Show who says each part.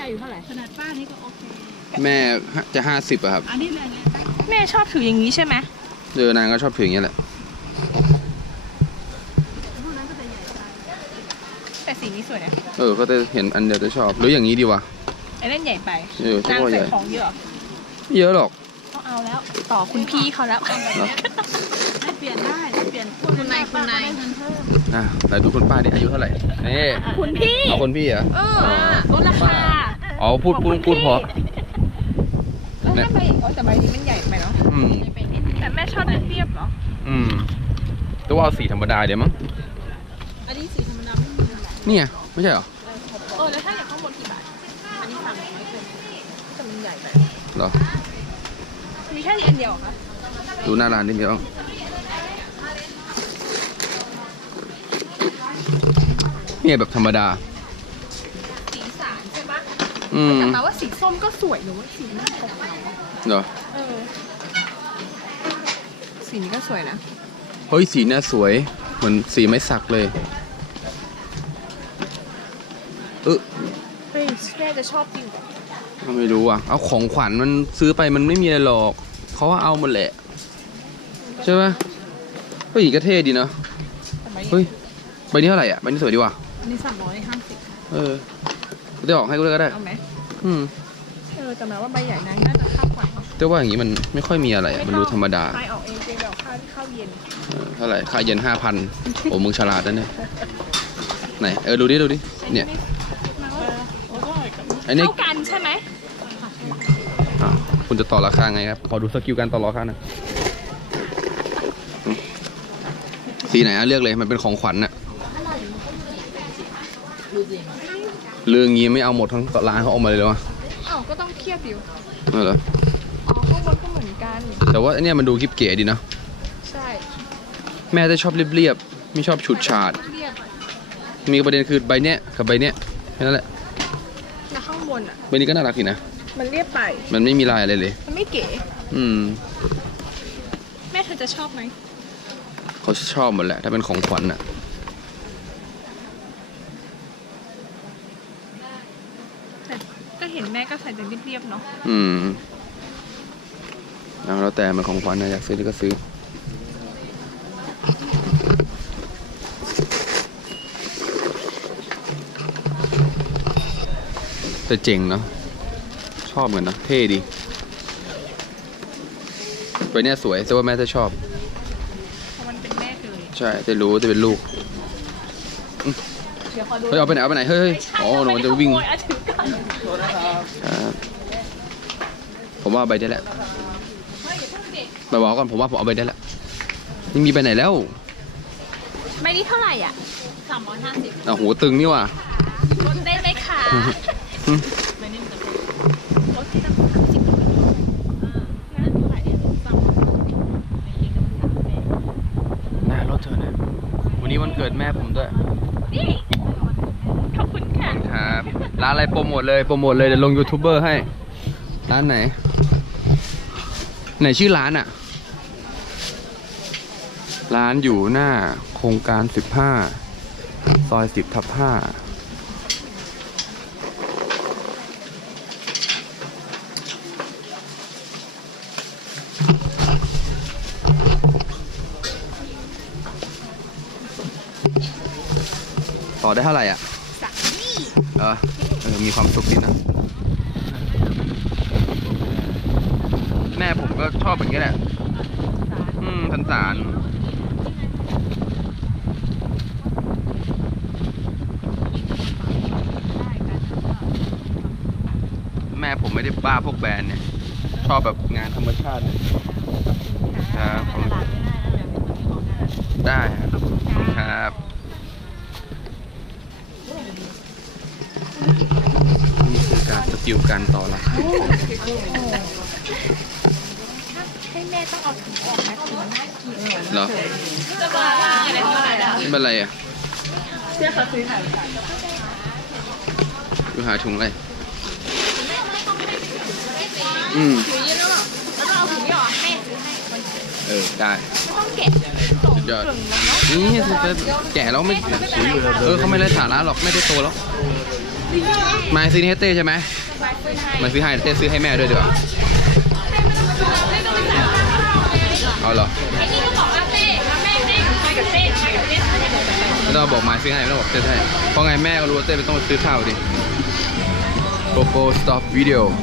Speaker 1: อายุเท่าไหร่
Speaker 2: ขนาดป้านี่ก็โอเค
Speaker 3: แม่จะ50อะครับ
Speaker 2: อันนี้เลย
Speaker 1: แม่ชอบถืออย่างนี้ใช่ไหม
Speaker 3: นางก็ชอบถืออย่างนี้แหละ
Speaker 2: พวกนั้นก็จะใหญ่ไป
Speaker 1: แต่สีนี้สวยนะ
Speaker 3: ก็จะเห็นอันเดียวจะชอบหรืออย่างนี้ดีวะ
Speaker 1: ไอ้เล่นใหญ่ไป
Speaker 3: นาง
Speaker 1: ใส่ของเยอะ
Speaker 3: เยอะหรอก
Speaker 1: ต้องเอาแล้วต่อคุณพี่เขาแล้ว
Speaker 2: ให้เปลี่ยนได้เปลี่ยนคุณนาย
Speaker 3: แต่ดูคุณป้าดิอายุเท่าไหร่นี่
Speaker 1: คุณพี่
Speaker 3: เอาคุณพี่เหรอ
Speaker 1: ลดราคา
Speaker 3: พูดพอ
Speaker 1: แล้วทำไมแต่ใบนี้มันใหญ่ไปเนาะแต่แม่ชอบเรียบเหรอ
Speaker 3: ตัวเอาสีธรรมดาเดี๋ยวมั้ง
Speaker 2: อันนี้สีธรรมดาไม่มีอะไร
Speaker 3: เนี่ยไม่ใช่เหรอ
Speaker 1: แล้วถ้าอย่างข้างบนกี่บาท
Speaker 2: อันนี้สั่งไม่เป็น
Speaker 1: แต่มันใหญ่ไป
Speaker 3: เหรอ
Speaker 1: มีแค่อันเดียวคะ
Speaker 3: ดูหน้าร้านนิดเดียวเนี่ยแบบธรรมดา
Speaker 1: สีสันใช่ปะแต่มาว่าสีส้มก็สวยหนูว่าสีนี้ก็สวย
Speaker 3: เหรอ
Speaker 1: สีนี้ก็สวยนะ
Speaker 3: เฮ้ยสีน่าสวยเหมือนสีไม้สักเลย
Speaker 1: เฮ้ยแม่จะชอบจริง
Speaker 3: เหรอไม่รู้อ่ะเอาของขวัญมันซื้อไปมันไม่มีอะไรหรอกเขาว่าเอาหมดแหละใช่ไหมก็อีกก็เท่ดีเนาะเฮ้ยใบนี้เท่าไหร่อ่ะใบนี้สวยดีว่ะ
Speaker 2: อันนี้350
Speaker 3: ได้ออกให้กูเลยก็ได้
Speaker 1: เอาไหมแต่หมายว่าใบใหญ่นั้นน่าจะค่าขวัญ
Speaker 3: แต่ว่าอย่างนี้มันไม่ค่อยมีอะไรมันดูธรรมดา
Speaker 1: ใบออกเองเจแบบข้าวเย็น
Speaker 3: เท่าไหร่ค่าเย็น 5,000โอ้มึงฉลาดนะเนี่ยไหนดูดิเนี่ย
Speaker 1: อันนี้เท่ากันใช่ไหม
Speaker 3: คุณจะต่อราคาไงครับขอดูสกิลการต่อราคาหน่อยสีไหนเลือกเลยมันเป็นของขวัญน่ะเรื่องงี้ไม่เอาหมดทั้งร้านเขาเอามาเลยหรอ
Speaker 1: ก็ต้องเทียบอยู่
Speaker 3: เหรอ
Speaker 1: ข้างบนก็เหมือนกัน
Speaker 3: แต่ว่าอันนี้มันดูกิ๊บเก๋ดีนะ
Speaker 1: ใช่
Speaker 3: แม่จะชอบเรียบๆไม่ชอบฉูดฉาดมีประเด็นคือใบเนี้ยกับใบเนี้ยแค่นั้นแหละ
Speaker 1: แล้วข้างบน
Speaker 3: ใบนี้ก็น่ารักดีนะ
Speaker 1: มันเรียบไป
Speaker 3: มันไม่มีลายอะไรเลย
Speaker 1: มันไม่เก๋แม่เธอจะชอบไหม
Speaker 3: เขาชอบหมดแหละถ้าเป็นของขวัญน่ะ
Speaker 1: ก็เห็นแม่ก็ใส่แต่เรียบๆเนาะ
Speaker 3: แล้วแต่มันของขวัญนะอยากซื้อก็ซื้อแต่เจ๋งเนาะชอบเหมือนนะเท่ดีใบเนี้ยสวยแต่ว่าแม่จะชอบ
Speaker 1: เพราะมันเป็นแม่เลย
Speaker 3: ใช่จะรู้จะเป็นลูกเฮ้ยเอาไปไหนเฮ้ยอ๋อหนูจะวิ่งผมว่าใบได้แหละไปบอกก่อนผมว่าผมเอาใบได้แหละยังมีใบไหนแล้ว
Speaker 1: ใบนี้เท่าไหร่อ่ะ
Speaker 2: 350
Speaker 3: โหตึงนี่ว่ะ
Speaker 1: ลดได้ไหมคะ
Speaker 2: ใบนี้มันจะ
Speaker 1: ลดที่ตั้ง30
Speaker 2: นั่นเท่าไหร่
Speaker 3: น่ารถเธอเนี่ยวันนี้วันเกิดแม่ผมด้วย
Speaker 1: นี่ขอบคุณค่ะ
Speaker 3: ครับร้านอะไรโปรโมทเลยเดี๋ยวลงยูทูบเบอร์ให้ร้านไหนชื่อร้านอ่ะร้านอยู่หน้าโครงการ15ซอย10/5ต่อได้เท่าไหร่อ่ะมีความสุขดีนะแม่ผมก็ชอบแบบนี้แหละทันสารแม่ผมไม่ได้บ้าพวกแบรนด์เนี่ยชอบแบบงานธรรมชาติเลยครับได้ครับนี่คือการสกิลการต่อราคา
Speaker 1: ให้แม่ต้องเอาถุงออกนะถุงน่ากิน
Speaker 3: เหรอ
Speaker 1: จะมาอะไรเท่าไหร่แล้ว
Speaker 3: ไม่เป็นไรอ่ะ
Speaker 1: เชื่อเขาซื้อหา
Speaker 3: ดูหาถุงอะไร
Speaker 1: ถุงเยอะแล้วหรอแล้วก็เอาถุงนี้ออกให้ซื้อให้
Speaker 3: ได้
Speaker 1: ไม่ต้องแกะ2 กล่องแล้วเนาะ
Speaker 3: นี่แกะแล้วไม่เขาไม่ได้ฐานะหรอกไม่ได้โตแล้วมาซื้อนี่ให้เต้ใช่ไหมมาซื้อให้เต้ซื้อให้แม่ด้วยดีกว่าเอาเหรอ
Speaker 1: ไอ้นี่ก็บอกว่าเต้แล้วแม่เต้ไปกับเต้ไปกับเต้
Speaker 3: ไม่ต้องบอกมาซื้อให้ไม่ต้องบอกเต้ให้เพราะไงแม่ก็รู้ว่าเต้ไม่ต้องซื้อข้าวดิโกโก้ stop video